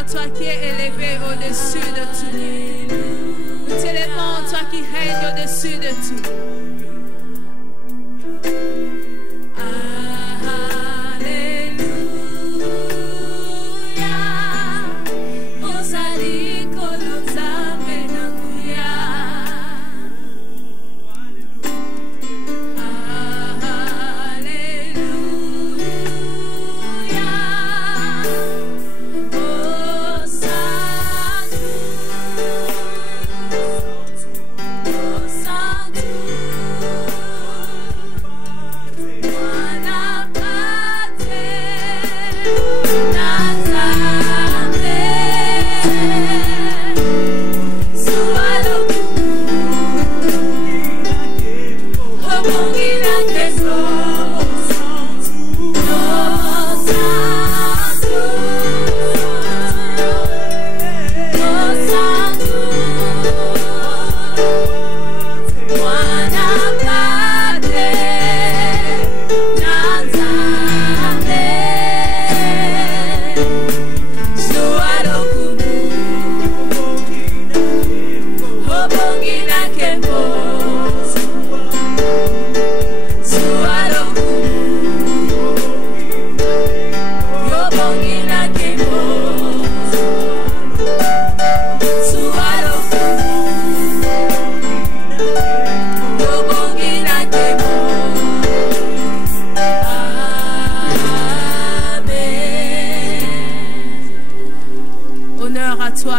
Seigneur, toi qui es élevé au-dessus de tout. Nous t'élevons, toi qui règnes au-dessus de tout.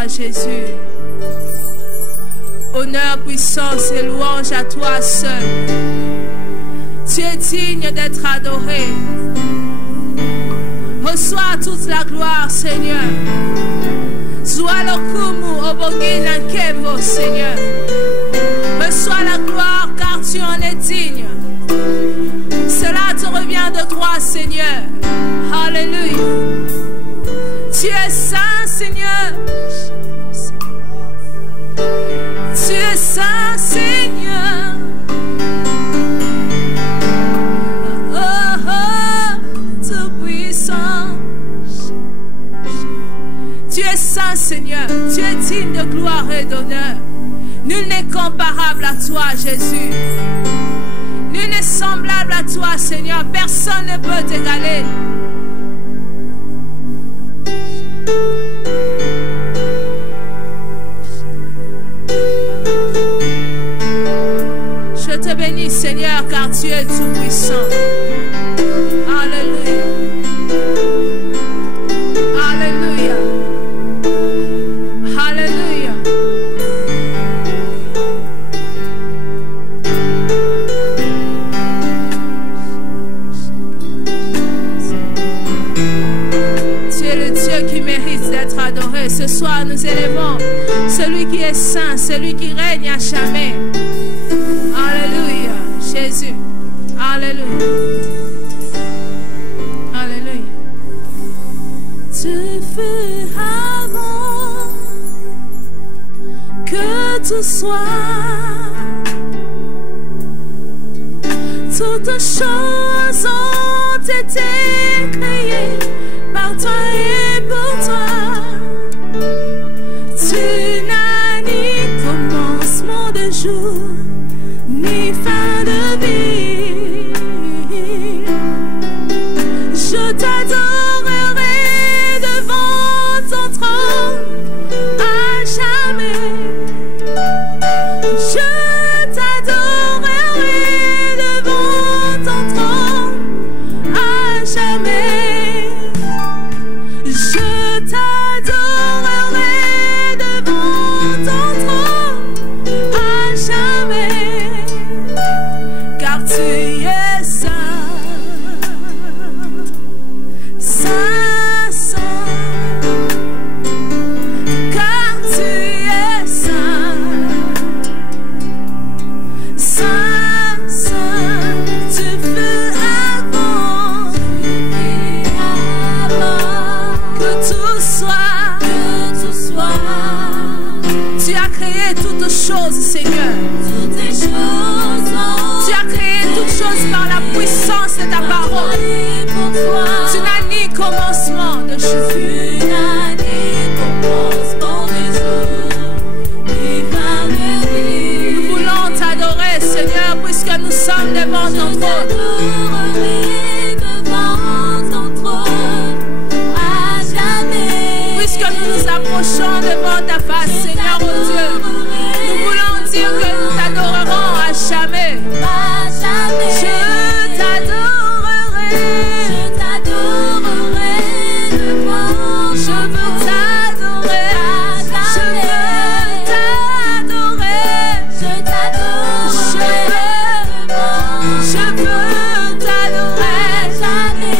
Jésus. Honneur, puissance et louange à toi seul. Tu es digne d'être adoré. Reçois toute la gloire, Seigneur. Zualokumu obogina kemo, Seigneur. Reçois la gloire car tu en es digne. Cela te revient de toi, Seigneur. Alléluia. Tu es saint, Seigneur. Tu es saint, Seigneur. Oh, oh, tout puissant. Tu es saint, Seigneur. Tu es digne de gloire et d'honneur. Nul n'est comparable à toi, Jésus. Nul n'est semblable à toi, Seigneur. Personne ne peut t'égaler. Je te bénis, Seigneur, car tu es tout puissant. Alléluia. Alléluia. Alléluia. Tu es le Dieu qui mérite d'être adoré. Ce soir, nous élevons celui qui est saint, celui qui règne à jamais. Alléluia, Jésus. Alléluia. Alléluia. Tu fus avant que tout soit. Toutes choses ont été créées par toi et pour toi. Tu n'as ni commencement de jour ni fin de vie. Je t'adorerai devant ton trône à jamais. Je t'adorerai devant ton trône à jamais. Je t'adorerai devant ton trône à jamais. Seigneur, puisque nous sommes devant ton trône. Puisque nous nous approchons devant ta face, Seigneur, oh Dieu, nous voulons dire que nous t'adorerons à jamais. Je t'adorerai. Je t'adorerai devant. Je veux t'adorer. Je veux t'adorer. Je t'adorerai devant. Je veux t'adorer.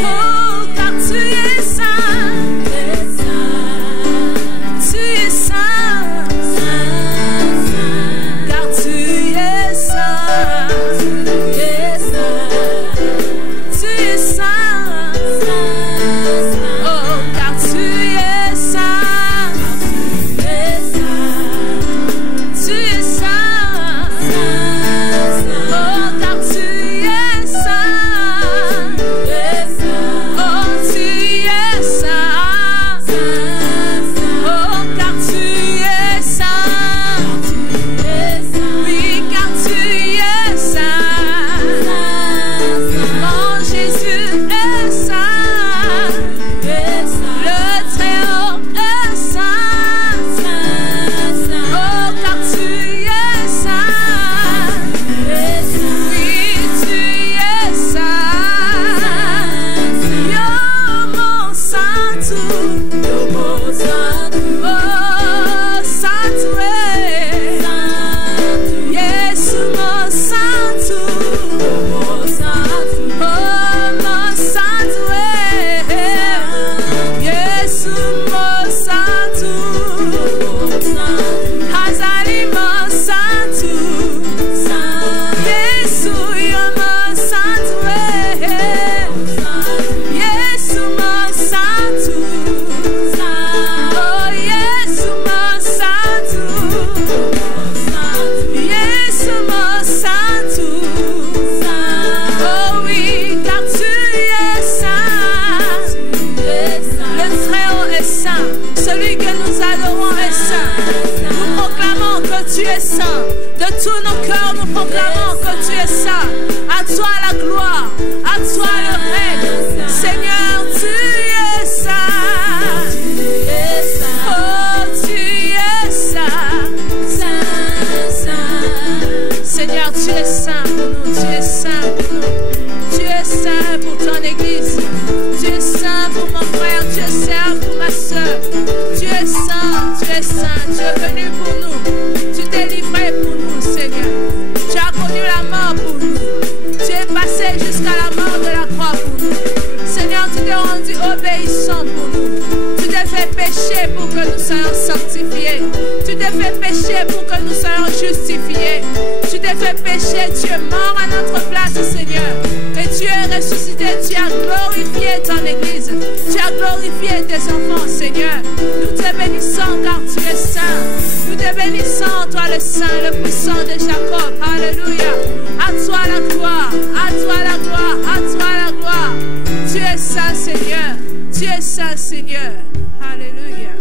Oh, car tu es saint. Tu es saint. Car tu es saint. Tu es saint. Oh, car tu es saint. Tu es saint. Oh, car tu es saint. Oh, tu es saint. Oh, car tu es saint. Oui, car tu es saint. Oh, Jésus est saint. Le Très-Haut est saint. Oh, car tu es saint. Oui, tu es saint. Yo, mon saint. Oh, saint, yes, mon saint. Oh, mon saint, yes, mon saint. Hazali, mon saint. Yes, yo, mon saint. Yes, mon saint. Oh, yes, mon saint. Yes, mon saint. Oh oui, car tu es saint. Le Très-Haut est saint. Celui que nous adorons est saint. Nous proclamons que tu es saint. De tous nos cœurs, nous proclamons que tu es saint. À toi la gloire, à toi le règne. Seigneur, tu es saint. Oh, tu es saint. Seigneur, tu es saint pour nous. Tu es saint pour nous. Tu es saint pour ton église. Tu es saint pour mon frère. Tu es saint pour ma soeur. Tu es saint. Tu es saint. Tu es venu pour nous. Tu t'es livré pour nous, Seigneur. Tu as connu la mort pour nous. Tu es passé jusqu'à la mort de la croix pour nous. Seigneur, tu t'es rendu obéissant pour nous. Tu t'es fait pécher pour que nous soyons sanctifiés. Tu t'es fait pécher pour que nous soyons justifiés. Tu t'es fait pécher, tu es mort à notre place, Seigneur. Et tu es ressuscité, tu as glorifié ton église. Tu as glorifié tes enfants, Seigneur. Nous te bénissons car tu es saint. Nous te bénissons, toi le saint, le puissant de Jacob. Alléluia. À toi la gloire, à toi la gloire, à toi la gloire. Tu es saint, Seigneur. Tu es saint, Seigneur. Alléluia.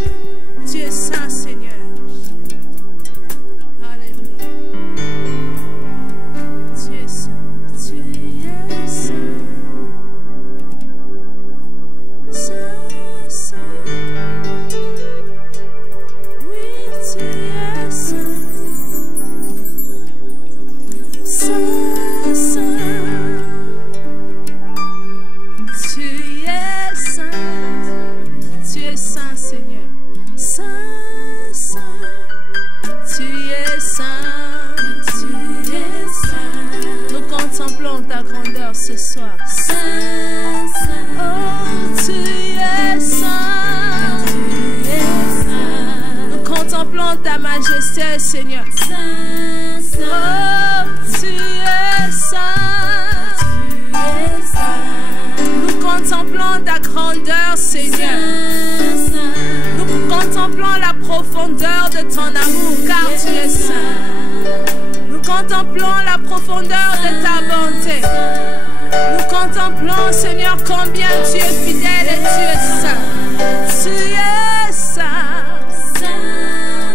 Tu es saint, Seigneur. Alléluia. Tu es saint. Tu es saint. Saint, saint. Oui, tu es saint. Saint, saint. Tu es saint. Tu es saint, Seigneur. Saint, saint. Tu es saint. Tu es saint. Nous contemplons ta grandeur ce soir. Saint, saint. Oh, tu es saint. Tu es saint. Nous contemplons ta majesté, Seigneur. Saint, saint. Oh, tu es saint. Tu es saint. Nous contemplons ta grandeur, Seigneur. Saint, saint. Nous contemplons la profondeur de ton amour, car tu es saint. Nous contemplons la profondeur de ta bonté. Nous contemplons, Seigneur, combien tu es fidèle et tu es saint. Tu es saint. Saint,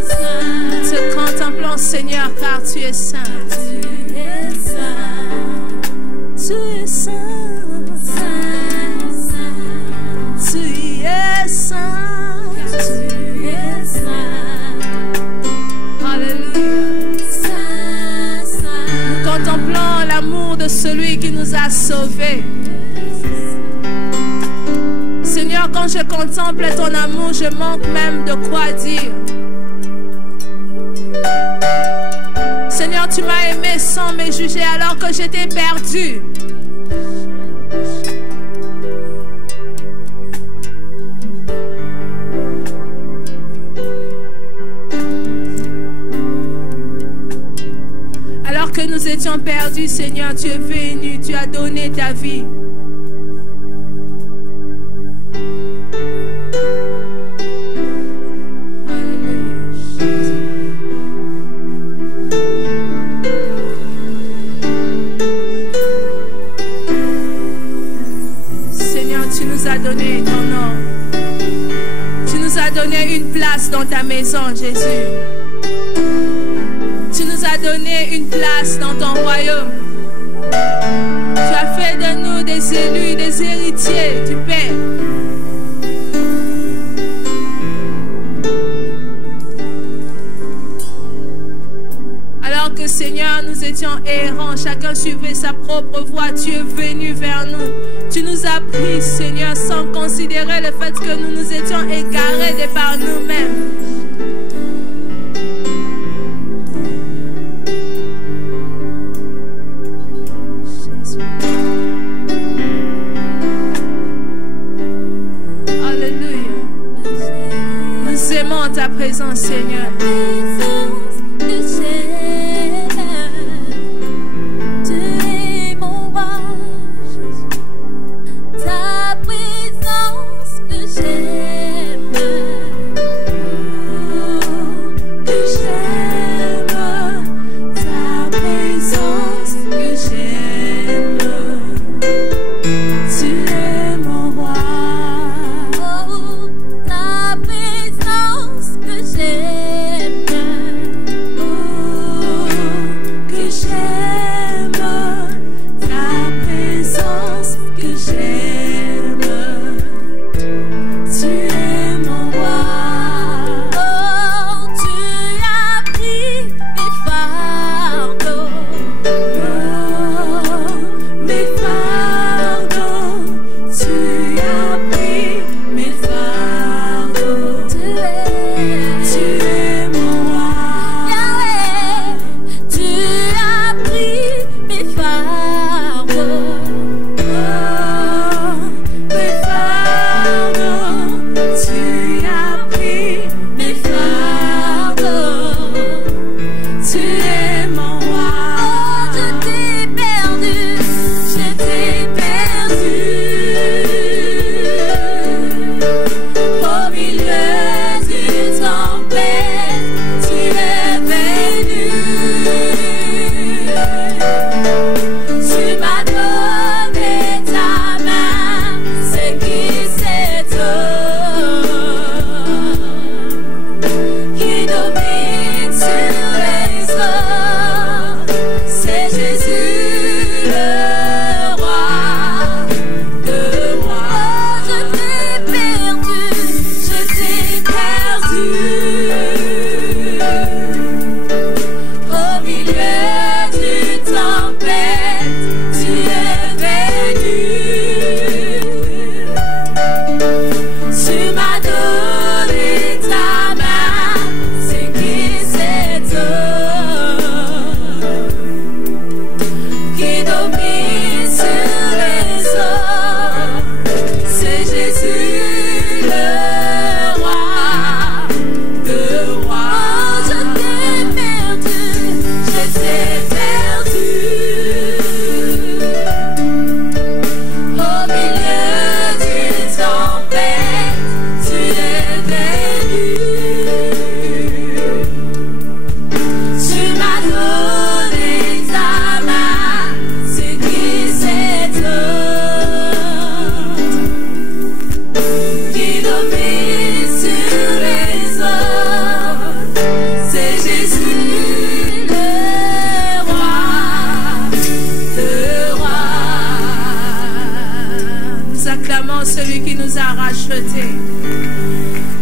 saint. Te contemplons, Seigneur, car tu es saint. Tu es saint. l'amour de celui qui nous a sauvés. Seigneur, quand je contemple ton amour, je manque même de quoi dire. Seigneur, tu m'as aimé sans me juger alors que j'étais perdu. Alors que nous étions perdus, Seigneur, tu es venu, tu as donné ta vie. Donné ton nom. Tu nous as donné une place dans ta maison, Jésus. Tu nous as donné une place dans ton royaume. Tu as fait de nous des élus, des héritiers du Père. Alors que, Seigneur, nous étions errants, chacun suivait sa propre voie, tu es venu vers nous. Tu nous as pris, Seigneur, sans considérer le fait que nous nous étions égarés de par nous-mêmes. Jésus. Alléluia. Nous aimons ta présence, Seigneur.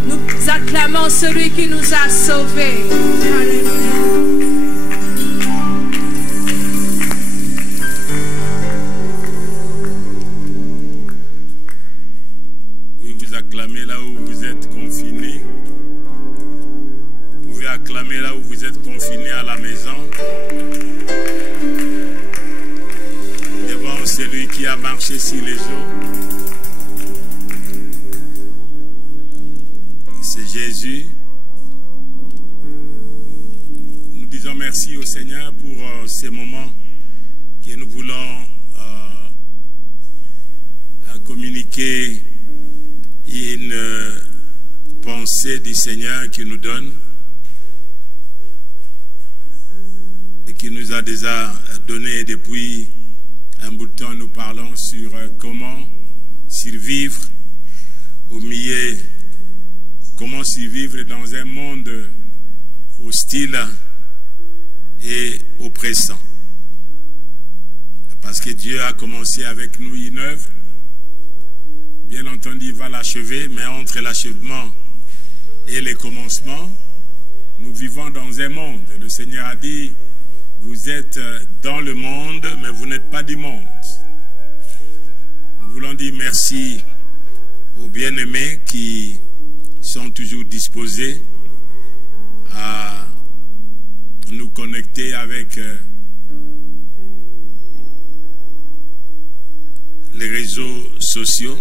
Nous acclamons celui qui nous a sauvés. Alléluia. marché sur les eaux. C'est Jésus. Nous disons merci au Seigneur pour ces moments que nous voulons communiquer une pensée du Seigneur qui nous donne et qui nous a déjà donné depuis un bout de temps. Nous parlons sur comment survivre au milieu, comment survivre dans un monde hostile et oppressant. Parce que Dieu a commencé avec nous une œuvre. Bien entendu, il va l'achever, mais entre l'achèvement et le commencement, nous vivons dans un monde. Le Seigneur a dit, vous êtes dans le monde, mais vous n'êtes pas du monde. Nous voulons dire merci aux bien-aimés qui sont toujours disposés à nous connecter avec les réseaux sociaux.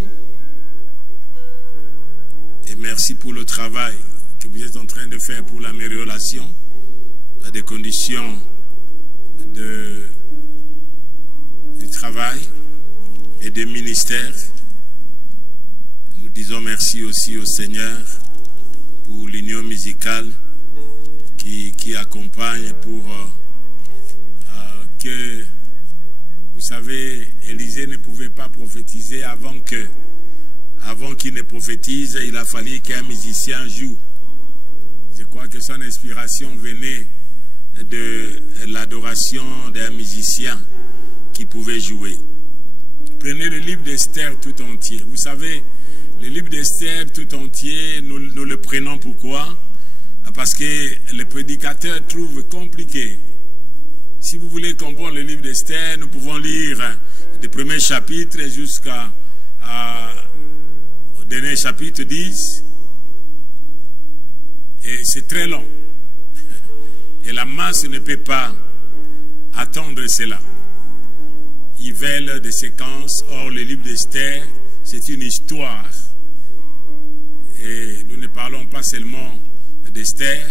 Et merci pour le travail que vous êtes en train de faire pour l'amélioration des conditions du travail et des ministères. Nous disons merci aussi au Seigneur pour l'union musicale qui accompagne pour que, vous savez, Élisée ne pouvait pas prophétiser avant qu'il ne prophétise. Il a fallu qu'un musicien joue. Je crois que son inspiration venait de l'adoration d'un musicien qui pouvait jouer. Prenez le livre d'Esther tout entier. Vous savez, le livre d'Esther tout entier, nous le prenons pourquoi? Parce que les prédicateurs trouvent compliqué. Si vous voulez comprendre le livre d'Esther, nous pouvons lire des premiers chapitres jusqu'au dernier chapitre 10. Et c'est très long. Et la masse ne peut pas attendre cela. Ils veulent des séquences. Or, le livre d'Esther, c'est une histoire. Et nous ne parlons pas seulement d'Esther,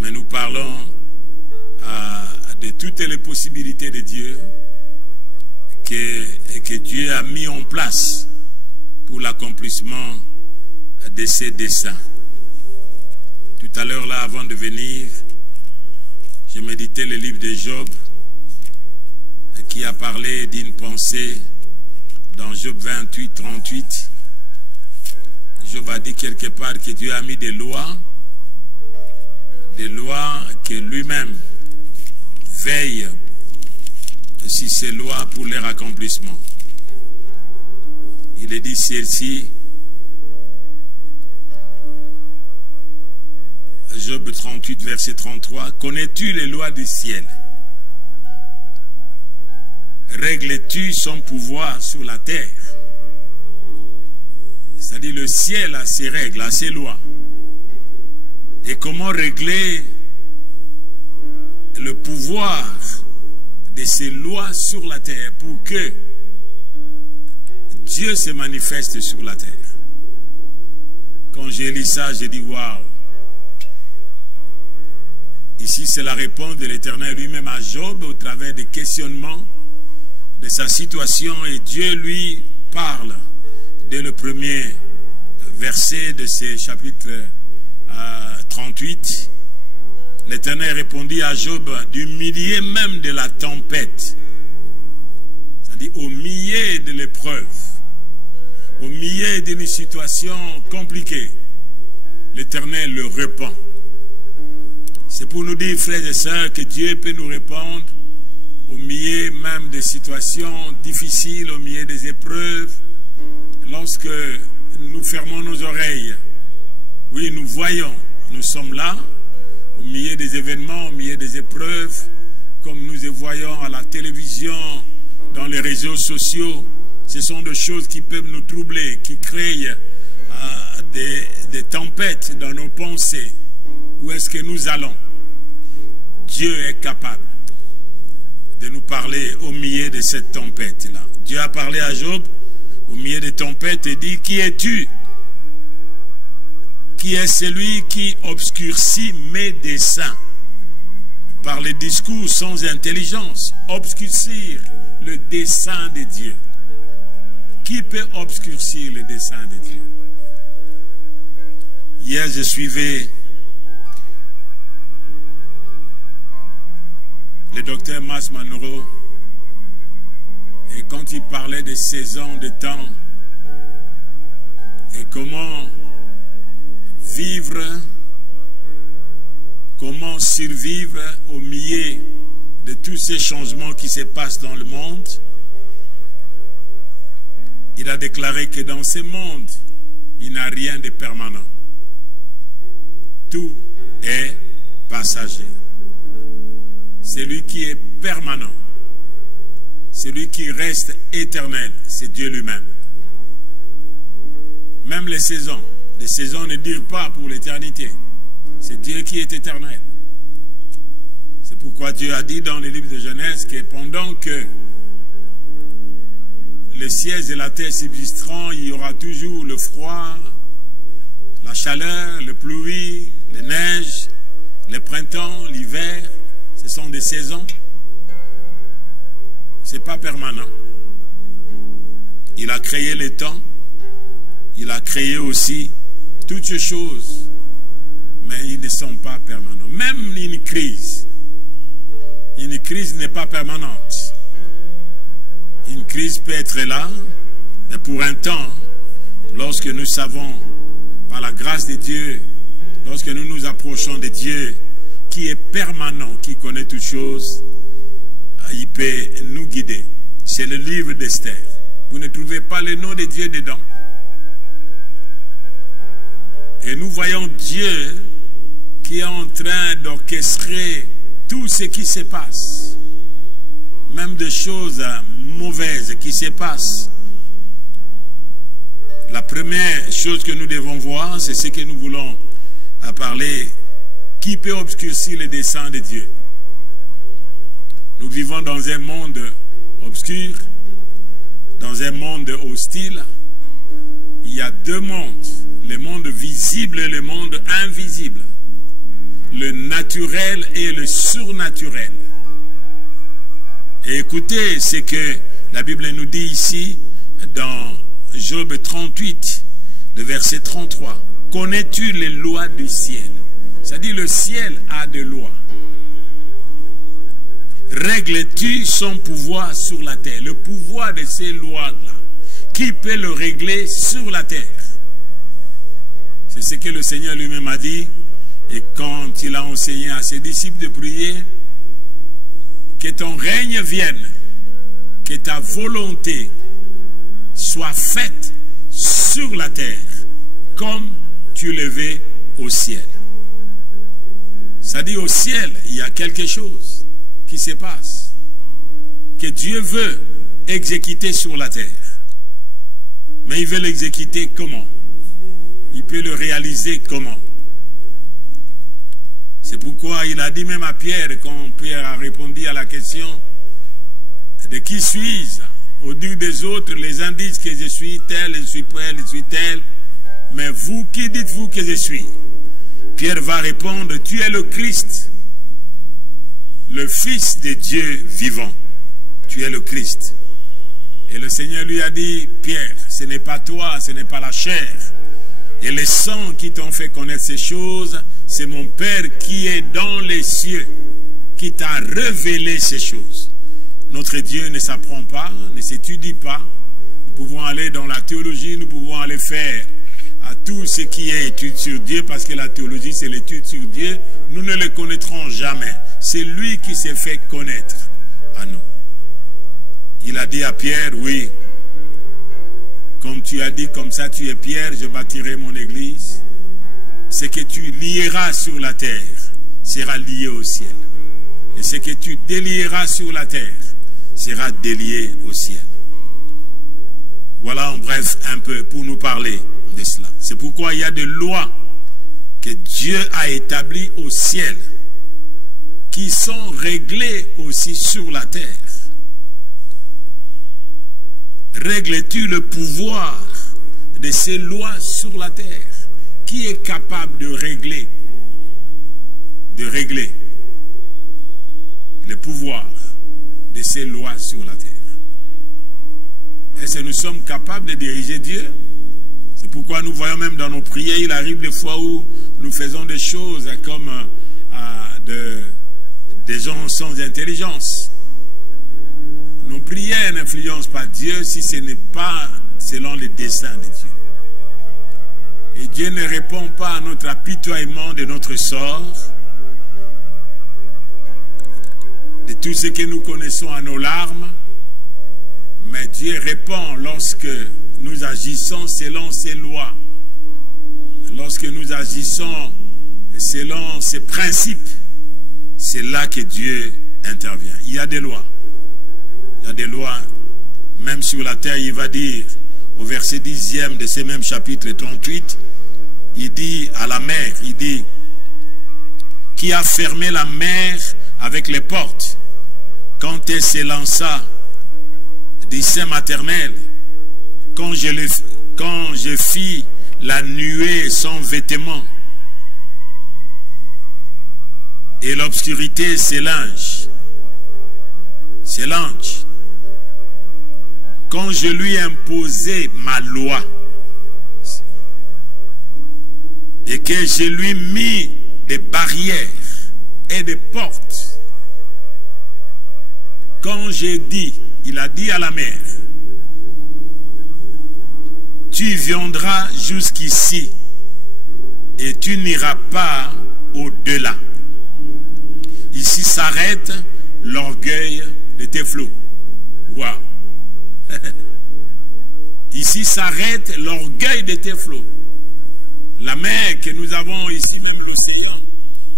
mais nous parlons de toutes les possibilités de Dieu que Dieu a mis en place pour l'accomplissement de ses desseins. Tout à l'heure, là, avant de venir, je méditais le livre de Job qui a parlé d'une pensée dans Job 28, 38. Job a dit quelque part que Dieu a mis des lois que lui-même veille sur ces lois pour leur accomplissement. Il est dit celle-ci, Job 38, verset 33, « Connais-tu les lois du ciel? Règles-tu son pouvoir sur la terre ?» C'est-à-dire le ciel a ses règles, a ses lois. Et comment régler le pouvoir de ces lois sur la terre pour que Dieu se manifeste sur la terre. Quand j'ai lu ça, j'ai dit waouh. Ici, c'est la réponse de l'Éternel lui-même à Job au travers des questionnements de sa situation, et Dieu lui parle dès le premier verset de ce chapitre 38. L'Éternel répondit à Job du milieu même de la tempête, c'est-à-dire au milieu de l'épreuve, au milieu d'une situation compliquée, l'Éternel le répond. C'est pour nous dire, frères et sœurs, que Dieu peut nous répondre au milieu même des situations difficiles, au milieu des épreuves, lorsque nous fermons nos oreilles. Oui, nous voyons, nous sommes là, au milieu des événements, au milieu des épreuves, comme nous les voyons à la télévision, dans les réseaux sociaux. Ce sont des choses qui peuvent nous troubler, qui créent des tempêtes dans nos pensées. Où est-ce que nous allons? Dieu est capable de nous parler au milieu de cette tempête-là. Dieu a parlé à Job au milieu des tempêtes et dit, qui es-tu? Qui est celui qui obscurcit mes desseins par les discours sans intelligence? Obscurcir le dessein de Dieu. Qui peut obscurcir le dessein de Dieu? Hier, je suivais le docteur Mas Manoro et quand il parlait des saisons de temps et comment vivre, comment survivre au milieu de tous ces changements qui se passent dans le monde, il a déclaré que dans ce monde, il n'y a rien de permanent. Tout est passager. Celui qui est permanent, celui qui reste éternel, c'est Dieu lui-même. Même les saisons ne durent pas pour l'éternité. C'est Dieu qui est éternel. C'est pourquoi Dieu a dit dans le livre de Genèse que pendant que les cieux et la terre subsisteront, il y aura toujours le froid, la chaleur, les pluies, les neiges, le printemps, l'hiver. Ce sont des saisons. Ce n'est pas permanent. Il a créé le temps. Il a créé aussi toutes ces choses. Mais ils ne sont pas permanents. Même une crise n'est pas permanente. Une crise peut être là, mais pour un temps, lorsque nous savons, par la grâce de Dieu, lorsque nous nous approchons de Dieu, qui est permanent, qui connaît toutes choses, il peut nous guider. C'est le livre d'Esther. Vous ne trouvez pas le nom de Dieu dedans. Et nous voyons Dieu qui est en train d'orchestrer tout ce qui se passe. Même des choses mauvaises qui se passent. La première chose que nous devons voir, c'est ce que nous voulons parler. Qui peut obscurcir les desseins de Dieu? Nous vivons dans un monde obscur, dans un monde hostile. Il y a deux mondes, le monde visible et le monde invisible, le naturel et le surnaturel. Et écoutez ce que la Bible nous dit ici dans Job 38, le verset 33. Connais-tu les lois du ciel? C'est-à-dire le ciel a des lois. Règles-tu son pouvoir sur la terre? Le pouvoir de ces lois-là, qui peut le régler sur la terre? C'est ce que le Seigneur lui-même a dit. Et quand il a enseigné à ses disciples de prier, que ton règne vienne, que ta volonté soit faite sur la terre, comme tu le veux au ciel. C'est-à-dire au ciel, il y a quelque chose qui se passe, que Dieu veut exécuter sur la terre. Mais il veut l'exécuter comment? Il peut le réaliser comment? C'est pourquoi il a dit même à Pierre, quand Pierre a répondu à la question de qui suis-je, au dire des autres, les uns disent que je suis tel, je suis tel, je suis tel, mais vous, qui dites-vous que je suis? Pierre va répondre, tu es le Christ, le Fils de Dieu vivant. Tu es le Christ. Et le Seigneur lui a dit, Pierre, ce n'est pas toi, ce n'est pas la chair et le sang qui t'ont fait connaître ces choses, c'est mon Père qui est dans les cieux, qui t'a révélé ces choses. Notre Dieu ne s'apprend pas, ne s'étudie pas. Nous pouvons aller dans la théologie, nous pouvons aller faire à tout ce qui est étude sur Dieu, parce que la théologie c'est l'étude sur Dieu. Nous ne le connaîtrons jamais. C'est lui qui s'est fait connaître à nous. Il a dit à Pierre, oui, comme tu as dit, comme ça tu es Pierre, je bâtirai mon église. Ce que tu lieras sur la terre sera lié au ciel. Et ce que tu délieras sur la terre sera délié au ciel. Voilà en bref un peu pour nous parler de cela. C'est pourquoi il y a des lois que Dieu a établies au ciel qui sont réglées aussi sur la terre. Règles-tu le pouvoir de ces lois sur la terre? Qui est capable de régler le pouvoir de ces lois sur la terre? Est-ce que nous sommes capables de diriger Dieu? C'est pourquoi nous voyons même dans nos prières, il arrive des fois où nous faisons des choses comme des gens sans intelligence. Nos prières n'influencent pas Dieu si ce n'est pas selon les desseins de Dieu. Et Dieu ne répond pas à notre apitoiement de notre sort, de tout ce que nous connaissons à nos larmes, mais Dieu répond lorsque nous agissons selon ses lois, lorsque nous agissons selon ses principes. C'est là que Dieu intervient. Il y a des lois. Il y a des lois, même sur la terre. Il va dire, au verset 10e de ce même chapitre 38, il dit à la mer, il dit, qui a fermé la mer avec les portes quand elle s'élança du sein maternel, quand je fis la nuée sans vêtements et l'obscurité s'élance, quand je lui imposai ma loi et que je lui mis des barrières et des portes, quand j'ai dit, il a dit à la mer, tu viendras jusqu'ici et tu n'iras pas au-delà. Ici s'arrête l'orgueil de tes flots. Waouh! Ici s'arrête l'orgueil de tes flots. La mer que nous avons ici, même l'océan,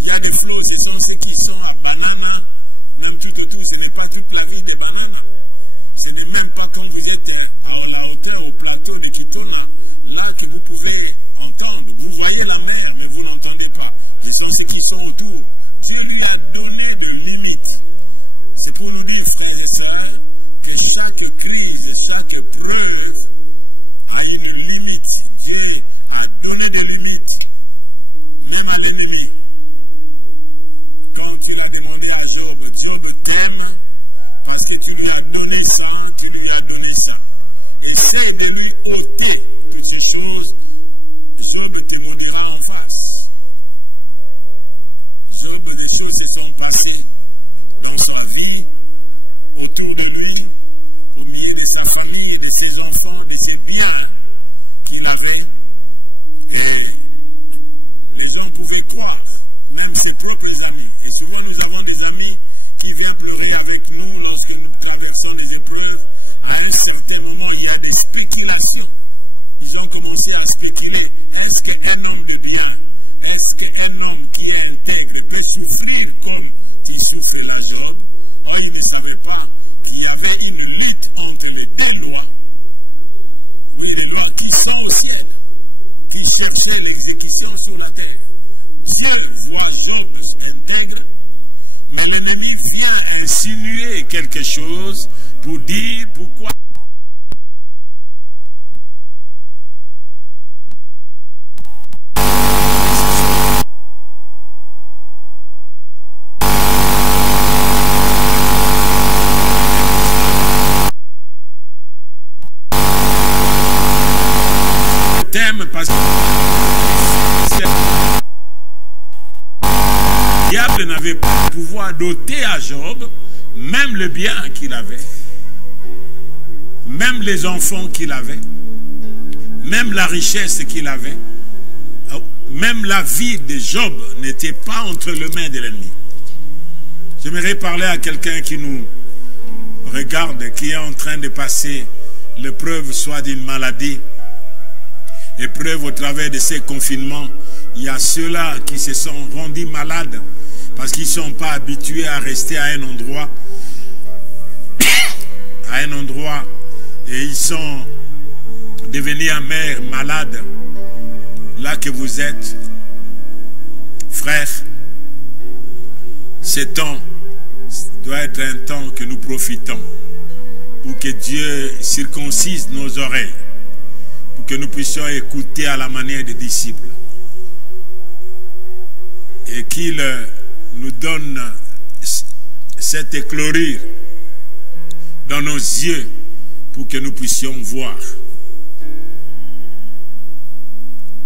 il y a des flots, ce sont ceux qui sont à banane, même tout et tout, ce n'est pas toute la ville des bananes. Ce n'est même pas quand vous êtes à la hauteur, au plateau de Kituna, là que vous pouvez entendre. Vous voyez la mer, mais vous n'entendez pas. Ce sont ceux qui sont autour. Dieu lui a donné de limites. C'est pour nous dire, frères et sœurs, que chaque crise, chaque preuve a une limite. Dieu a donné des limites, même à l'ennemi. Quand tu l'as demandé à Job, Job t'aime parce que tu lui as donné ça, tu lui as donné ça. Essaie de lui ôter toutes ces choses, Job te maudira en face. Job, des choses se sont passées dans sa vie, autour de lui, au milieu de sa famille, de ses enfants, de ses biens qu'il avait. Et les gens pouvaient croire, même ses propres amis. Et souvent nous avons des amis qui viennent pleurer avec nous lorsque nous traversons des épreuves. À un certain moment, il y a des spéculations. Ils ont commencé à spéculer. Est-ce qu'un homme de bien, est-ce qu'un homme qui est intègre peut souffrir comme il souffrait la Job? Moi, ils ne savaient pas qu'il y avait une lutte entre les deux lois. Oui, les lois qui sont au ciel, qui cherchaient l'exécution sur la terre. Dieu voit Job intègre, mais l'ennemi vient insinuer quelque chose pour dire pourquoi. Parce que le diable n'avait pas le pouvoir d'ôter à Job même le bien qu'il avait, même les enfants qu'il avait, même la richesse qu'il avait, même la vie de Job n'était pas entre les mains de l'ennemi. J'aimerais parler à quelqu'un qui nous regarde, qui est en train de passer l'épreuve soit d'une maladie, épreuve au travers de ces confinements. Il y a ceux-là qui se sont rendus malades parce qu'ils ne sont pas habitués à rester à un endroit, et ils sont devenus amers, malades. Là que vous êtes, frères, Ce temps doit être un temps que nous profitons pour que Dieu circoncise nos oreilles, pour que nous puissions écouter à la manière des disciples et qu'il nous donne cette éclorure dans nos yeux pour que nous puissions voir.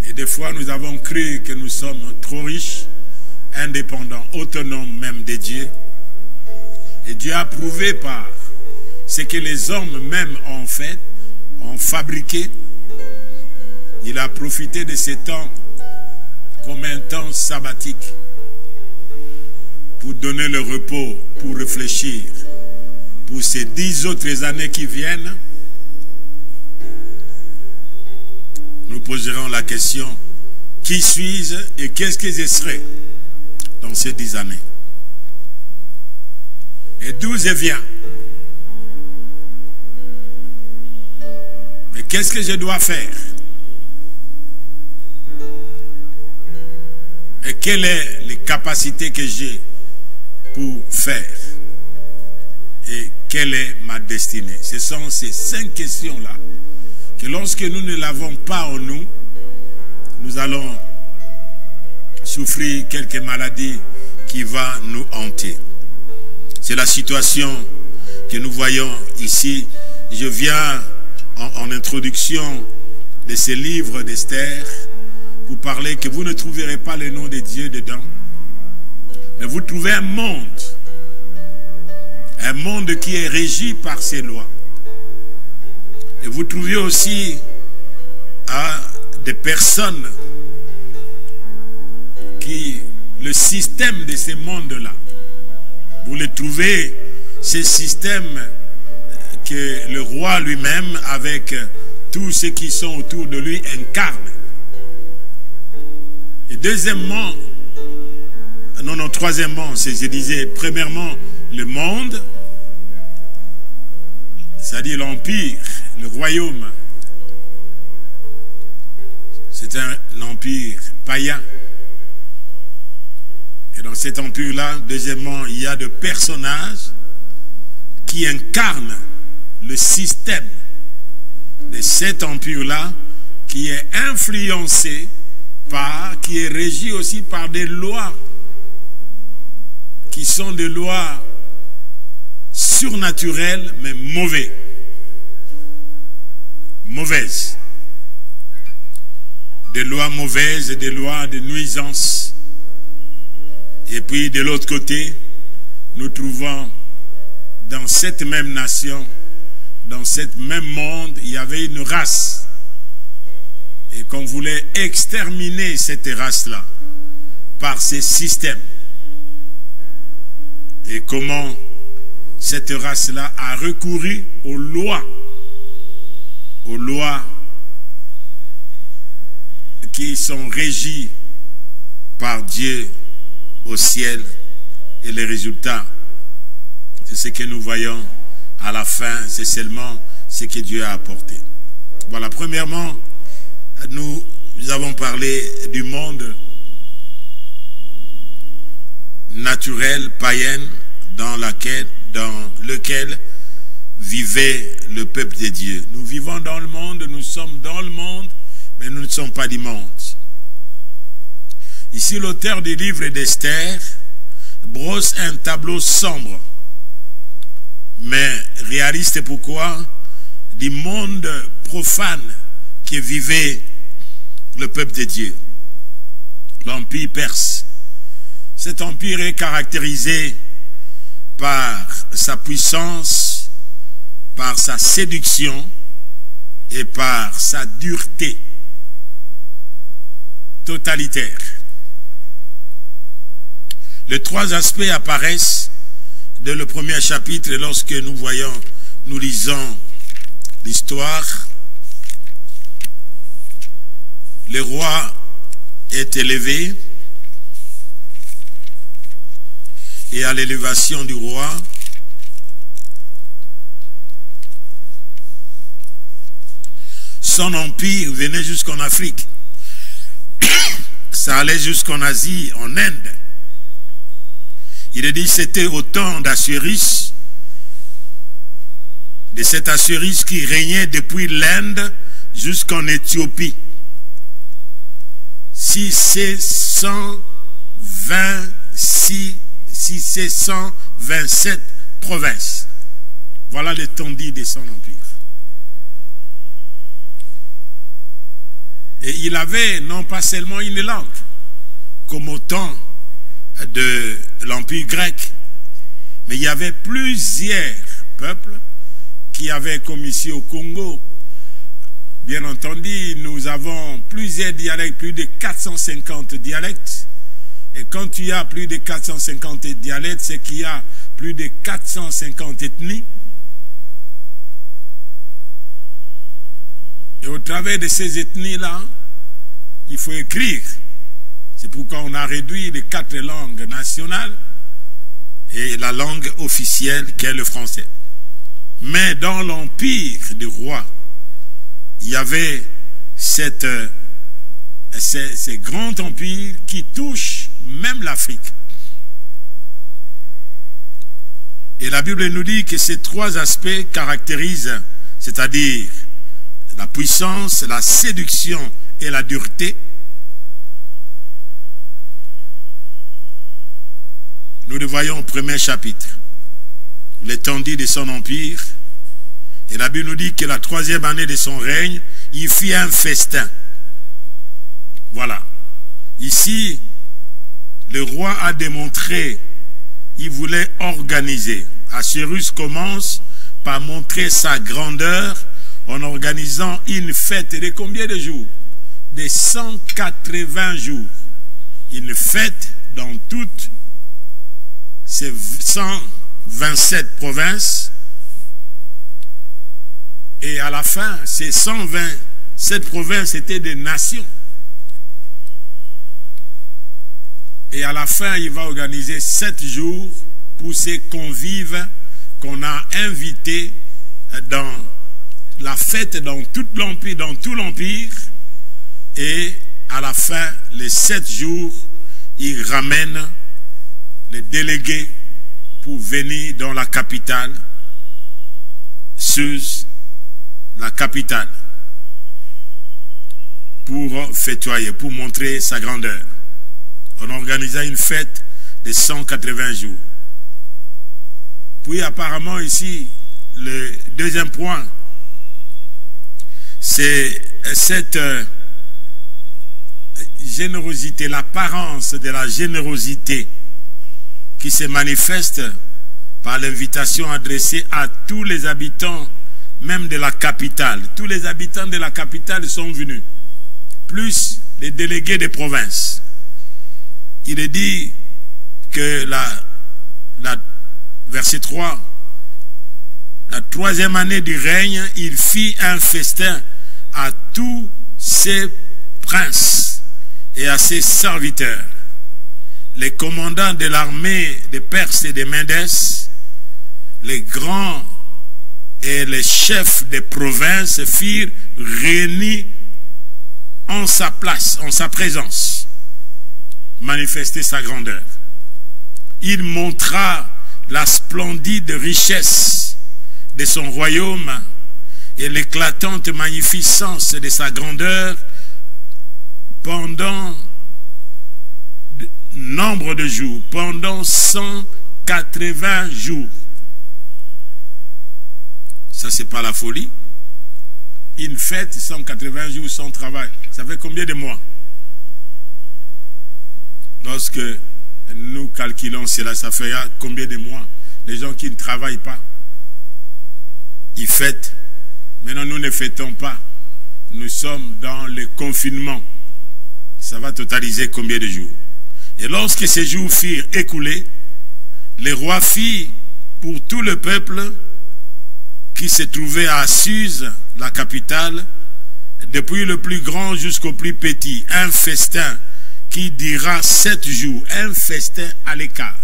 Et des fois, nous avons cru que nous sommes trop riches, indépendants, autonomes même de Dieu. Et Dieu a prouvé par ce que les hommes même ont fait, ont fabriqué. Il a profité de ce temps comme un temps sabbatique pour donner le repos, pour réfléchir. Pour ces 10 autres années qui viennent, nous poserons la question, qui suis-je et qu'est-ce que je serai dans ces 10 années? Et d'où je viens? Et qu'est-ce que je dois faire? Et quelles sont les capacités que j'ai pour faire? Et quelle est ma destinée? Ce sont ces 5 questions-là que lorsque nous ne l'avons pas en nous, nous allons souffrir quelques maladies qui vont nous hanter. C'est la situation que nous voyons ici. Je viens en introduction de ce livre d'Esther vous parler que vous ne trouverez pas le nom de Dieu dedans, mais vous trouvez un monde qui est régi par ses lois. Et vous trouvez aussi des personnes qui, le système de ce monde-là, vous le trouvez, ce système que le roi lui-même, avec tous ceux qui sont autour de lui, incarne. Et deuxièmement, troisièmement, je disais, premièrement, le monde, c'est-à-dire l'empire, le royaume, c'est un empire païen. Et dans cet empire-là, deuxièmement, il y a des personnages qui incarnent le système de cet empire-là, qui est influencé par, qui est régi aussi par des lois, qui sont des lois surnaturelles, mais mauvaises. Des lois mauvaises et des lois de nuisance. Et puis de l'autre côté, nous trouvons dans cette même nation, dans ce même monde, il y avait une race. Et qu'on voulait exterminer cette race-là par ces systèmes. Et comment cette race-là a recouru aux lois qui sont régies par Dieu au ciel. Et les résultats, c'est ce que nous voyons à la fin, c'est seulement ce que Dieu a apporté. Voilà, premièrement, nous avons parlé du monde naturel, païen, dans lequel vivait le peuple de Dieu. Nous vivons dans le monde, nous sommes dans le monde, mais nous ne sommes pas du monde. Ici, l'auteur du livre d'Esther brosse un tableau sombre, mais réaliste. Pourquoi? Du monde profane qui vivait le peuple de Dieu, l'empire perse. Cet empire est caractérisé par sa puissance, par sa séduction et par sa dureté totalitaire. Les 3 aspects apparaissent dans le premier chapitre lorsque nous lisons l'histoire. Le roi est élevé, et à l'élévation du roi, son empire venait jusqu'en Afrique. Ça allait jusqu'en Asie, en Inde. Il est dit c'était au temps d'Assuérus, de cet Assuérus qui régnait depuis l'Inde jusqu'en Éthiopie. 627 provinces. Voilà l'étendue de son empire. Et il avait non pas seulement une langue, comme au temps de l'Empire grec, mais il y avait plusieurs peuples qui avaient, comme ici au Congo, bien entendu, nous avons plusieurs dialectes, plus de 450 dialectes. Et quand tu as plus de 450 dialectes, c'est qu'il y a plus de 450 ethnies. Et au travers de ces ethnies-là, il faut écrire. C'est pourquoi on a réduit les 4 langues nationales et la langue officielle qui est le français. Mais dans l'empire du roi, il y avait ce grand empire qui touche même l'Afrique. Et la Bible nous dit que ces 3 aspects caractérisent, c'est-à-dire la puissance, la séduction et la dureté. Nous le voyons au premier chapitre, l'étendue de son empire. Et la Bible nous dit que la 3e année de son règne, il fit un festin. Voilà. Ici, le roi a démontré, il voulait organiser. Assuérus commence par montrer sa grandeur en organisant une fête de combien de jours? De 180 jours. Une fête dans toutes ces 127 provinces. Et à la fin, ces 127 provinces étaient des nations. Et à la fin, il va organiser 7 jours pour ces convives qu'on a invités dans la fête dans tout l'Empire. Et à la fin, les 7 jours, il ramène les délégués pour venir dans la capitale, Suse, la capitale, pour fêtoyer, pour montrer sa grandeur. On organisa une fête de 180 jours. Puis apparemment ici, le deuxième point, c'est cette générosité, l'apparence de la générosité qui se manifeste par l'invitation adressée à tous les habitants, même de la capitale. Tous les habitants de la capitale sont venus, plus les délégués des provinces. Il est dit que verset 3, la 3e année du règne, il fit un festin à tous ses princes et à ses serviteurs. Les commandants de l'armée de Perse et de Médès, les grands et les chefs des provinces firent réunir en sa place, en sa présence, manifester sa grandeur. Il montra la splendide richesse de son royaume et l'éclatante magnificence de sa grandeur pendant nombre de jours, pendant 180 jours. Ça, c'est pas la folie. Une fête, 180 jours sans travail. Ça fait combien de mois? Lorsque nous calculons cela, ça fait combien de mois? Les gens qui ne travaillent pas, ils fêtent. Maintenant, nous ne fêtons pas. Nous sommes dans le confinement. Ça va totaliser combien de jours? Et lorsque ces jours furent écoulés, le roi fit pour tout le peuple qui se trouvait à Suse, la capitale, depuis le plus grand jusqu'au plus petit, un festin qui dira 7 jours, un festin à l'écart,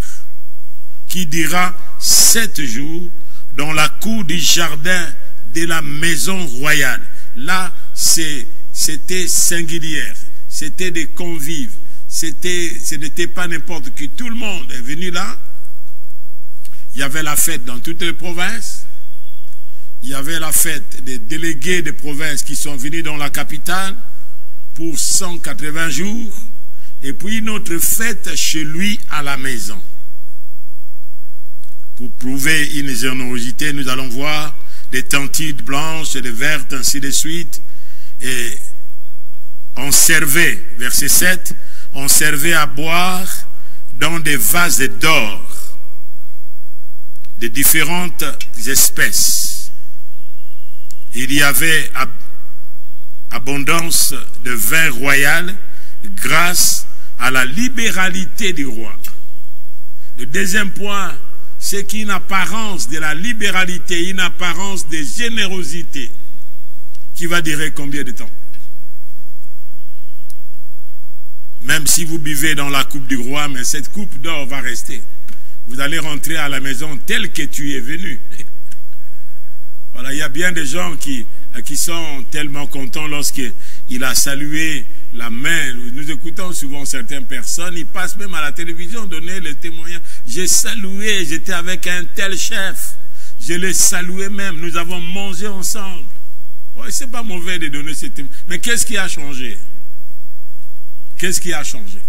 qui dira 7 jours dans la cour du jardin de la maison royale. Là, c'était singulière, c'était des convives, ce n'était pas n'importe qui, tout le monde est venu là Il y avait la fête dans toutes les provinces. Il y avait la fête des délégués des provinces qui sont venus dans la capitale pour 180 jours. Et puis une autre fête chez lui à la maison. Pour prouver une générosité, nous allons voir des tentilles blanches et des vertes, ainsi de suite. Et on servait, verset 7, on servait à boire dans des vases d'or de différentes espèces. Il y avait abondance de vin royal grâce à la libéralité du roi. Le deuxième point, c'est qu'une apparence de la libéralité, une apparence de générosité qui va durer combien de temps? Même si vous buvez dans la coupe du roi, mais cette coupe d'or va rester. Vous allez rentrer à la maison tel que tu es venu. Voilà, il y a bien des gens qui sont tellement contents lorsqu'il a salué la main. Nous écoutons souvent certaines personnes, ils passent même à la télévision donner le témoignage. J'ai salué, j'étais avec un tel chef. Je l'ai salué même, nous avons mangé ensemble. Ouais, c'est pas mauvais de donner ce témoignage. Mais qu'est-ce qui a changé? Qu'est-ce qui a changé?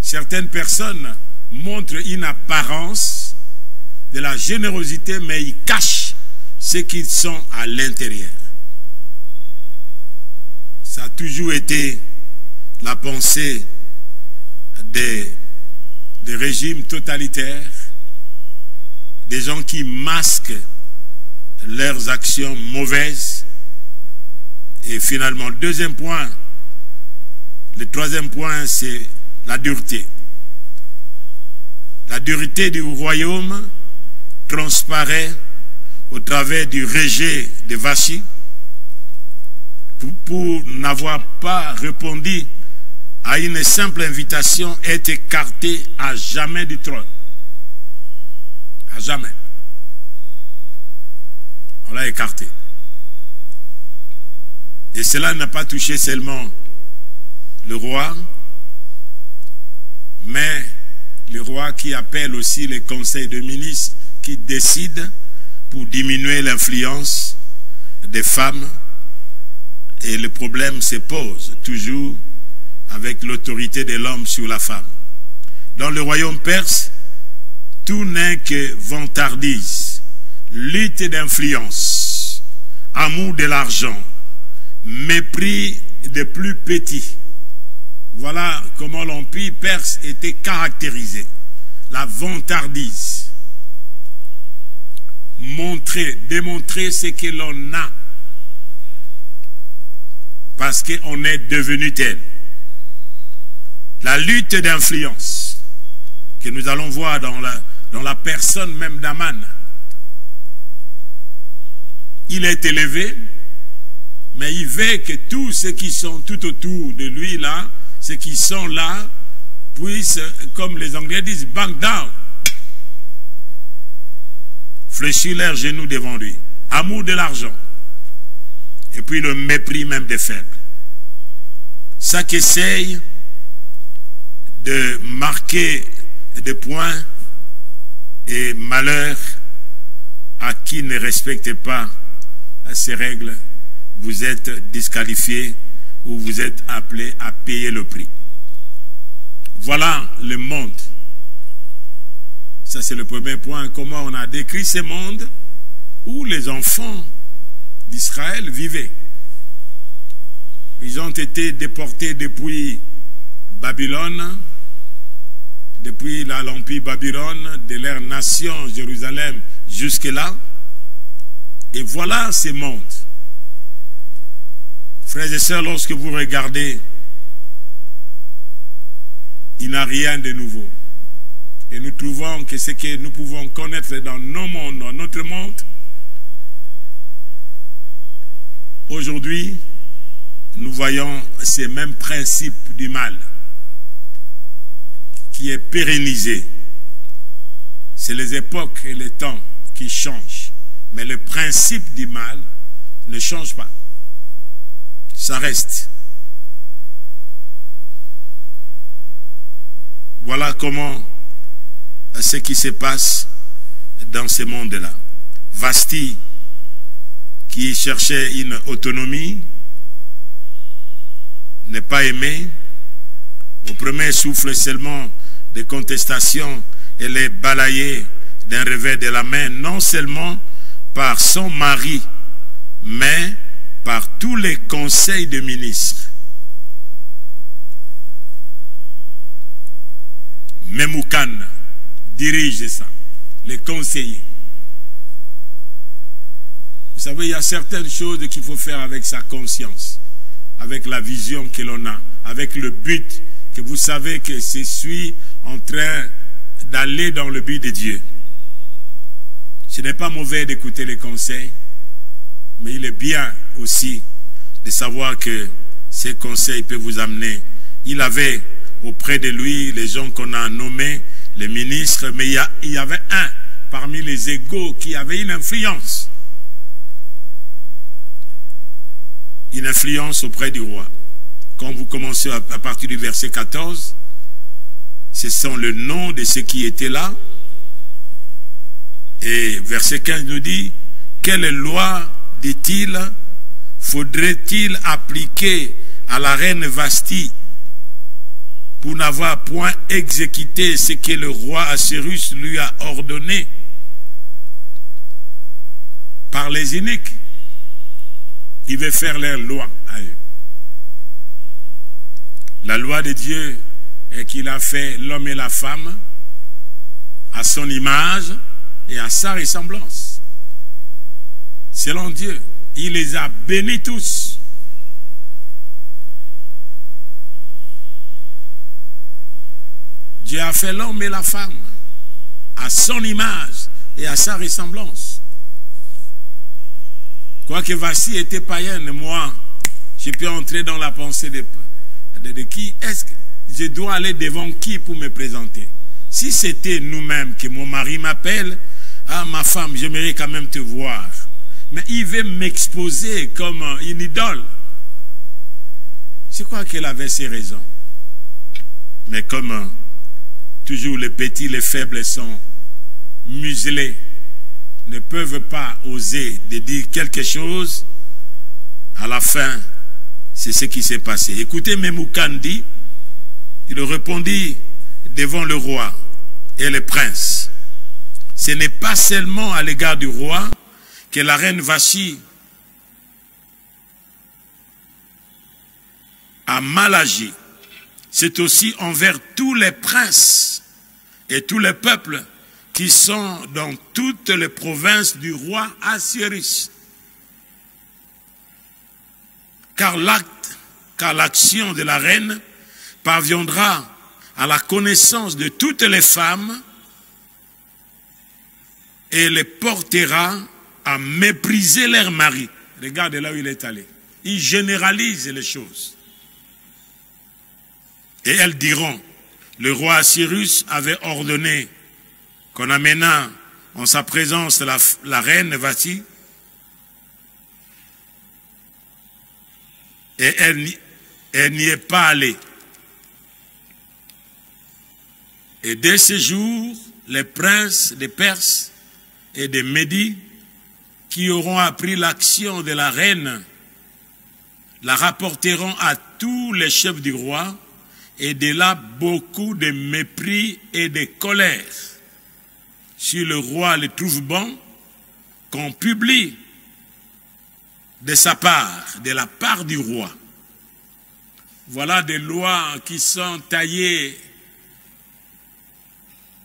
Certaines personnes montrent une apparence de la générosité, mais ils cachent ce qu'ils sont à l'intérieur. Ça a toujours été la pensée des régimes totalitaires, des gens qui masquent leurs actions mauvaises. Et finalement, le deuxième point, le troisième point, c'est la dureté. La dureté du royaume transparaît au travers du rejet de Vachi pour n'avoir pas répondu à une simple invitation, est écarté à jamais du trône. À jamais. On l'a écarté. Et cela n'a pas touché seulement le roi, mais le roi qui appelle aussi les conseils de ministres qui décident pour diminuer l'influence des femmes. Et le problème se pose toujours avec l'autorité de l'homme sur la femme. Dans le royaume perse, tout n'est que vantardise, lutte d'influence, amour de l'argent, mépris des plus petits. Voilà comment l'empire perse était caractérisé. La vantardise. Démontrer ce que l'on a. Parce qu'on est devenu tel. La lutte d'influence que nous allons voir dans la personne même d'Aman. Il est élevé, mais il veut que tous ceux qui sont tout autour de lui là, ceux qui sont là, puissent, comme les Anglais disent, back down. Fléchir leurs genoux devant lui. Amour de l'argent. Et puis le mépris même des faibles. Ça qui essaye de marquer des points et malheur à qui ne respecte pas ces règles, vous êtes disqualifié ou vous êtes appelé à payer le prix. Voilà le monde. Ça c'est le premier point. Comment on a décrit ce monde où les enfants d'Israël vivaient. Ils ont été déportés depuis Babylone, depuis l'empire Babylone, de leur nation Jérusalem jusque-là. Et voilà ce monde. Frères et sœurs, lorsque vous regardez, il n'y a rien de nouveau. Et nous trouvons que ce que nous pouvons connaître dans nos mondes, dans notre monde, aujourd'hui, nous voyons ces mêmes principes du mal qui est pérennisé. C'est les époques et les temps qui changent. Mais le principe du mal ne change pas. Ça reste. Voilà comment ce qui se passe dans ce monde-là. Vashti, qui cherchait une autonomie, n'est pas aimée. Au premier souffle seulement de contestation, elle est balayée d'un revers de la main, non seulement par son mari, mais par tous les conseils de ministres. Memoukan dirige ça, les conseillers. Vous savez, il y a certaines choses qu'il faut faire avec sa conscience, avec la vision que l'on a, avec le but que vous savez que je suis en train d'aller dans le but de Dieu. Ce n'est pas mauvais d'écouter les conseils, mais il est bien aussi de savoir que ces conseils peuvent vous amener. Il avait auprès de lui les gens qu'on a nommés, les ministres, mais il y avait un parmi les égaux qui avait une influence. Une influence auprès du roi. Quand vous commencez à partir du verset 14, ce sont le nom de ceux qui étaient là. Et verset 15 nous dit, quelle loi, dit-il, faudrait-il appliquer à la reine Vashti pour n'avoir point exécuté ce que le roi Assuérus lui a ordonné par les iniques? Il veut faire leur loi à eux. La loi de Dieu est qu'il a fait l'homme et la femme à son image et à sa ressemblance. Selon Dieu, il les a bénis tous. Dieu a fait l'homme et la femme à son image et à sa ressemblance. Quoique Vashti était païenne, moi, je peux entrer dans la pensée de qui est-ce que je dois aller devant qui pour me présenter? Si c'était nous-mêmes que mon mari m'appelle, ah ma femme, j'aimerais quand même te voir. Mais il veut m'exposer comme une idole. Je crois qu'elle avait ses raisons. Mais comme toujours les petits, les faibles sont muselés, ne peuvent pas oser de dire quelque chose, à la fin, c'est ce qui s'est passé. Écoutez Memoukan dit, il répondit devant le roi et les princes. Ce n'est pas seulement à l'égard du roi que la reine Vashti a mal agi. C'est aussi envers tous les princes et tous les peuples qui sont dans toutes les provinces du roi Assuérus. Car l'action de la reine parviendra à la connaissance de toutes les femmes et les portera à mépriser leur mari. Regardez là où il est allé. Il généralise les choses. Et elles diront, le roi Assuérus avait ordonné qu'on amena en sa présence la reine Vashti, et elle n'y est pas allée. Et dès ce jour, les princes des Perses et des Médis qui auront appris l'action de la reine la rapporteront à tous les chefs du roi, et de là beaucoup de mépris et de colère. Si le roi le trouve bon, qu'on publie de sa part, de la part du roi. Voilà des lois qui sont taillées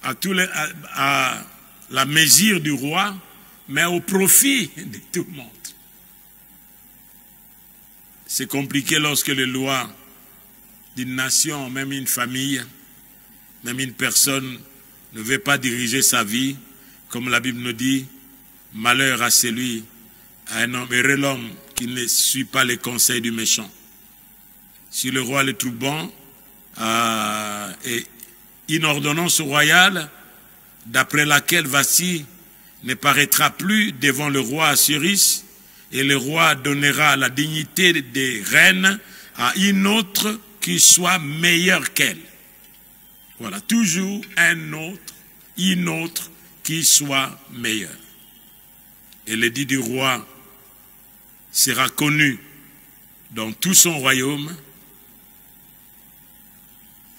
à la mesure du roi, mais au profit de tout le monde. C'est compliqué lorsque les lois d'une nation, même une famille, même une personne ne veut pas diriger sa vie, comme la Bible nous dit, malheur à celui, à un homme, heureux l'homme qui ne suit pas les conseils du méchant. Si le roi le trouve bon, et une ordonnance royale, d'après laquelle Vashti ne paraîtra plus devant le roi Assuérus, et le roi donnera la dignité de reine à une autre qui soit meilleure qu'elle. Voilà, toujours un autre, une autre qui soit meilleur. Et l'édit du roi sera connu dans tout son royaume,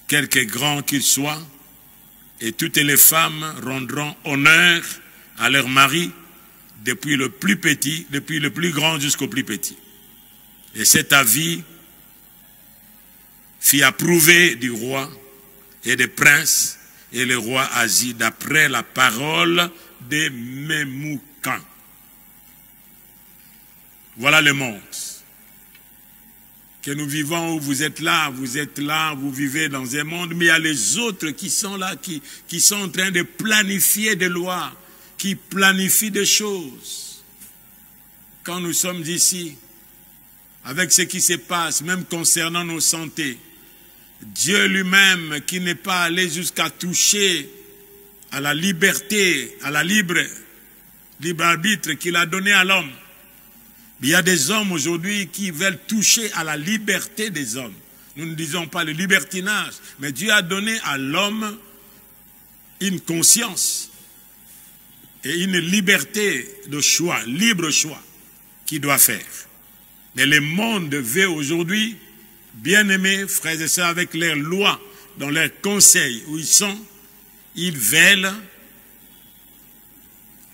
quelque grand qu'il soit, et toutes les femmes rendront honneur à leur mari, depuis le plus petit, depuis le plus grand jusqu'au plus petit. Et cet avis fit approuver du roi et des princes, et le roi agit d'après la parole de Mémoucan. Voilà le monde que nous vivons, où vous êtes là, vous vivez dans un monde, mais il y a les autres qui sont là, qui sont en train de planifier des lois, qui planifient des choses. Quand nous sommes ici, avec ce qui se passe, même concernant nos santé, Dieu lui-même qui n'est pas allé jusqu'à toucher à la liberté, à la libre arbitre qu'il a donné à l'homme. Il y a des hommes aujourd'hui qui veulent toucher à la liberté des hommes. Nous ne disons pas le libertinage, mais Dieu a donné à l'homme une conscience et une liberté de choix, libre choix, qu'il doit faire. Mais le monde veut aujourd'hui, bien-aimés, frères et sœurs, avec leurs lois, dans leurs conseils où ils sont, ils veulent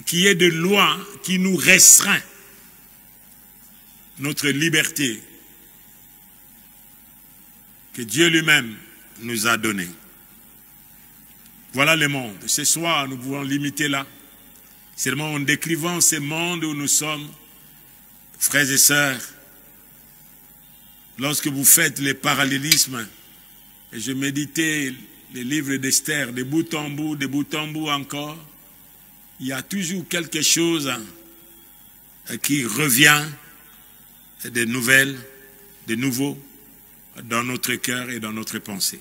qu'il y ait des lois qui nous restreignent notre liberté que Dieu lui-même nous a donnée. Voilà le monde. Ce soir, nous pouvons limiter là. Seulement en décrivant ce monde où nous sommes, frères et sœurs, lorsque vous faites les parallélismes, et je méditais les livres d'Esther, de bout en bout encore, il y a toujours quelque chose qui revient, des nouvelles, de nouveau, dans notre cœur et dans notre pensée.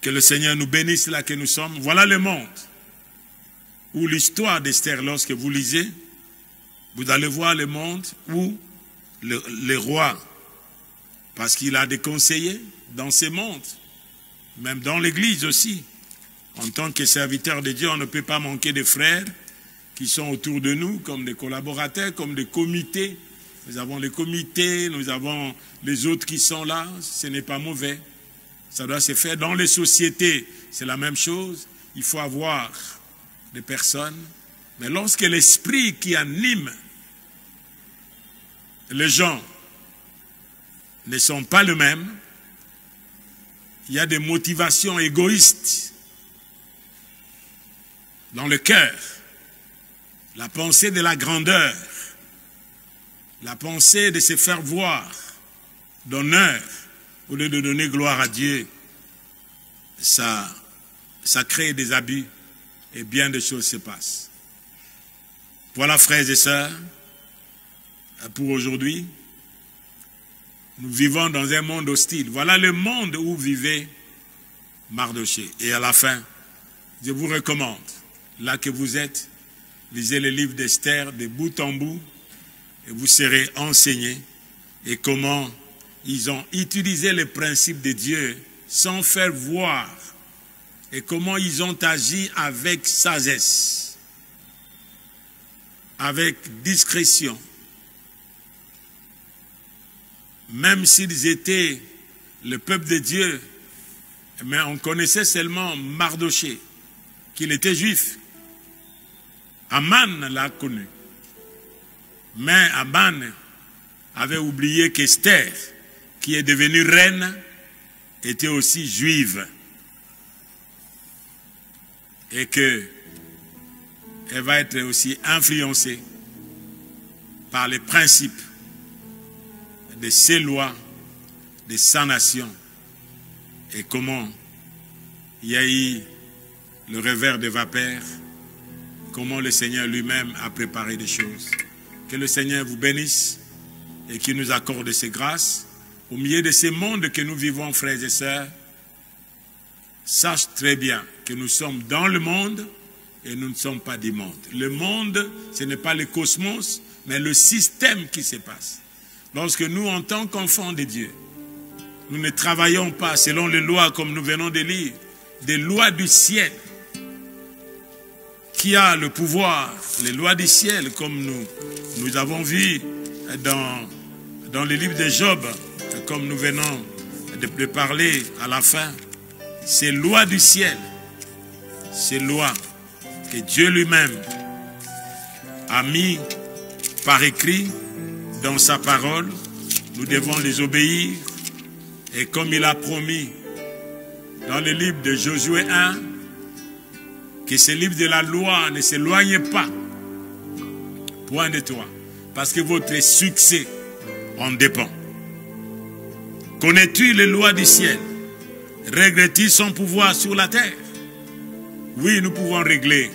Que le Seigneur nous bénisse là que nous sommes. Voilà le monde où l'histoire d'Esther, lorsque vous lisez, vous allez voir le monde où le roi, parce qu'il a des conseillers dans ce monde, même dans l'église aussi. En tant que serviteur de Dieu, on ne peut pas manquer de frères qui sont autour de nous, comme des collaborateurs, comme des comités. Nous avons les comités, nous avons les autres qui sont là, ce n'est pas mauvais. Ça doit se faire dans les sociétés, c'est la même chose. Il faut avoir des personnes. Mais lorsque l'esprit qui anime les gens ne sont pas le même, il y a des motivations égoïstes dans le cœur, la pensée de la grandeur, la pensée de se faire voir d'honneur au lieu de donner gloire à Dieu, ça crée des abus et bien de choses se passent. Voilà, frères et sœurs, pour aujourd'hui. Nous vivons dans un monde hostile. Voilà le monde où vivait Mardoché. Et à la fin, je vous recommande, là que vous êtes, lisez le livre d'Esther de bout en bout, et vous serez enseignés et comment ils ont utilisé les principes de Dieu sans faire voir et comment ils ont agi avec sagesse, avec discrétion. Même s'ils étaient le peuple de Dieu, mais on connaissait seulement Mardoché, qu'il était juif. Aman l'a connu. Mais Aman avait oublié qu'Esther, qui est devenue reine, était aussi juive. Et qu'elle va être aussi influencée par les principes de ses lois, de sa nation. Et comment il y a eu le revers de vapeur, comment le Seigneur lui-même a préparé des choses. Que le Seigneur vous bénisse et qu'il nous accorde ses grâces. Au milieu de ces mondes que nous vivons, frères et sœurs, sache très bien que nous sommes dans le monde et nous ne sommes pas du monde. Le monde, ce n'est pas le cosmos, mais le système qui se passe. Lorsque nous, en tant qu'enfants de Dieu, nous ne travaillons pas selon les lois comme nous venons de lire, des lois du ciel, qui a le pouvoir, les lois du ciel, comme nous avons vu dans le livre de Job, comme nous venons de parler à la fin. Ces lois du ciel, ces lois que Dieu lui-même a mis par écrit dans sa parole, nous devons les obéir. Et comme il a promis dans le livre de Josué 1, que ce livre de la loi ne s'éloigne pas, point de toi, parce que votre succès en dépend. Connais-tu les lois du ciel? Règles-tu son pouvoir sur la terre? Oui, nous pouvons régler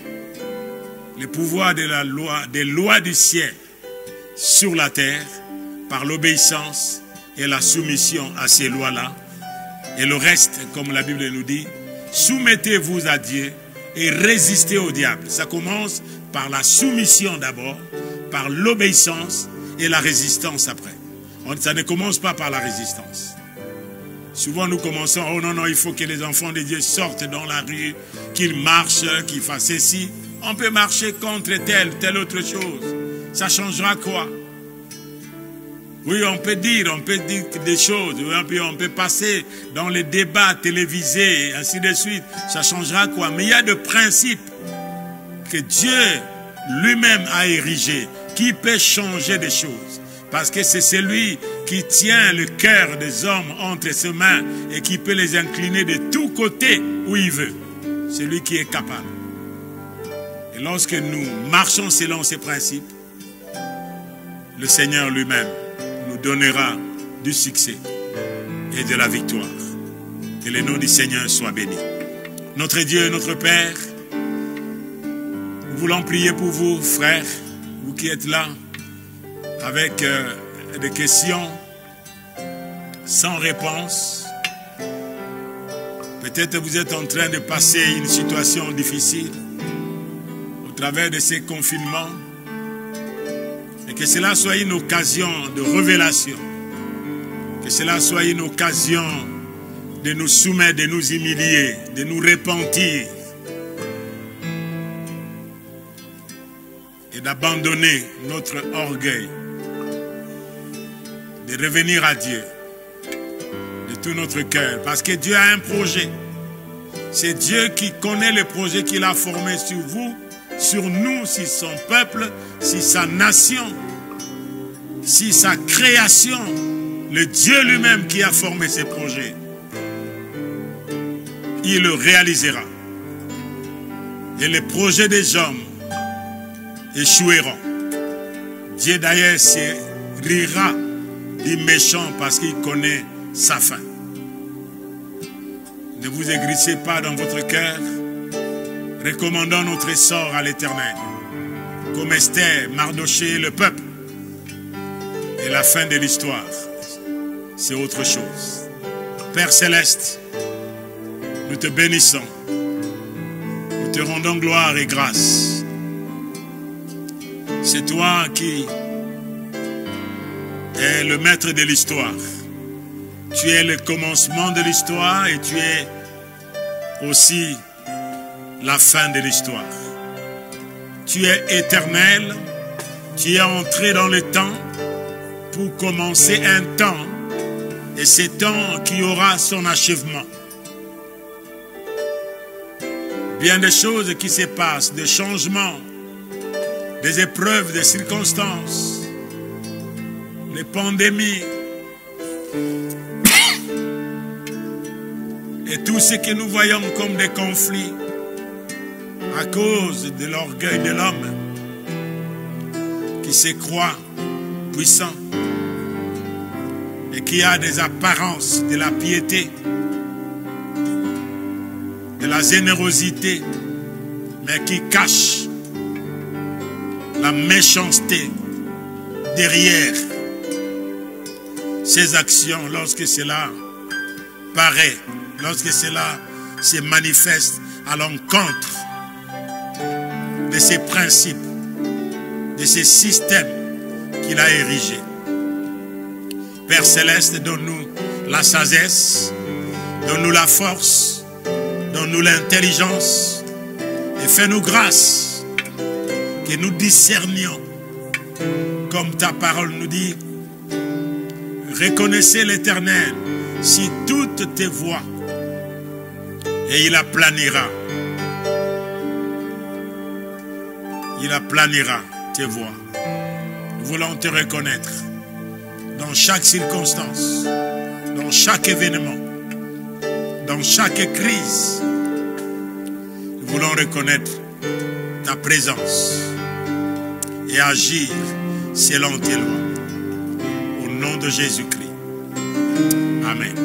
le pouvoir de la loi, des lois du ciel sur la terre par l'obéissance et la soumission à ces lois-là. Et le reste, comme la Bible nous dit, soumettez-vous à Dieu et résistez au diable. Ça commence par la soumission d'abord, par l'obéissance et la résistance après. Ça ne commence pas par la résistance. Souvent nous commençons, oh non, non, il faut que les enfants de Dieu sortent dans la rue, qu'ils marchent, qu'ils fassent ceci. On peut marcher contre telle autre chose. Ça changera quoi? Oui, on peut dire des choses, on peut passer dans les débats télévisés, ainsi de suite. Ça changera quoi? Mais il y a des principes que Dieu lui-même a érigés, qui peut changer des choses. Parce que c'est celui qui tient le cœur des hommes entre ses mains et qui peut les incliner de tous côtés où il veut. C'est lui qui est capable. Et lorsque nous marchons selon ces principes, le Seigneur lui-même nous donnera du succès et de la victoire. Que le nom du Seigneur soit béni. Notre Dieu et notre Père, nous voulons prier pour vous, frères, vous qui êtes là, avec des questions sans réponse. Peut-être vous êtes en train de passer une situation difficile au travers de ces confinements. Et que cela soit une occasion de révélation. Que cela soit une occasion de nous soumettre, de nous humilier, de nous repentir. Et d'abandonner notre orgueil. De revenir à Dieu. De tout notre cœur. Parce que Dieu a un projet. C'est Dieu qui connaît le projet qu'il a formé sur vous, sur nous, sur son peuple, sur sa nation, sur sa création. Le Dieu lui-même qui a formé ces projets, il le réalisera. Et les projets des hommes échoueront. Dieu d'ailleurs se rira du méchant parce qu'il connaît sa fin. Ne vous aigrissez pas dans votre cœur. Recommandons notre sort à l'Éternel. Comme Esther, Mardoché, le peuple. Et la fin de l'histoire, c'est autre chose. Père Céleste, nous te bénissons. Nous te rendons gloire et grâce. C'est toi qui es le maître de l'histoire. Tu es le commencement de l'histoire et tu es aussi la fin de l'histoire. Tu es éternel, tu es entré dans le temps pour commencer un temps et ce temps qui aura son achèvement. Bien des choses qui se passent, des changements, des épreuves, des circonstances, les pandémies et tout ce que nous voyons comme des conflits à cause de l'orgueil de l'homme qui se croit puissant et qui a des apparences de la piété, de la générosité, mais qui cache la méchanceté derrière ses actions lorsque cela paraît, lorsque cela se manifeste à l'encontre de ces principes, de ces systèmes qu'il a érigés. Père Céleste, donne-nous la sagesse, donne-nous la force, donne-nous l'intelligence et fais-nous grâce que nous discernions, comme ta parole nous dit, reconnaissez l'Éternel si toutes tes voies, et il aplanira. Il aplanira tes voies. Nous voulons te reconnaître dans chaque circonstance, dans chaque événement, dans chaque crise. Nous voulons reconnaître ta présence et agir selon tes lois. Au nom de Jésus-Christ. Amen.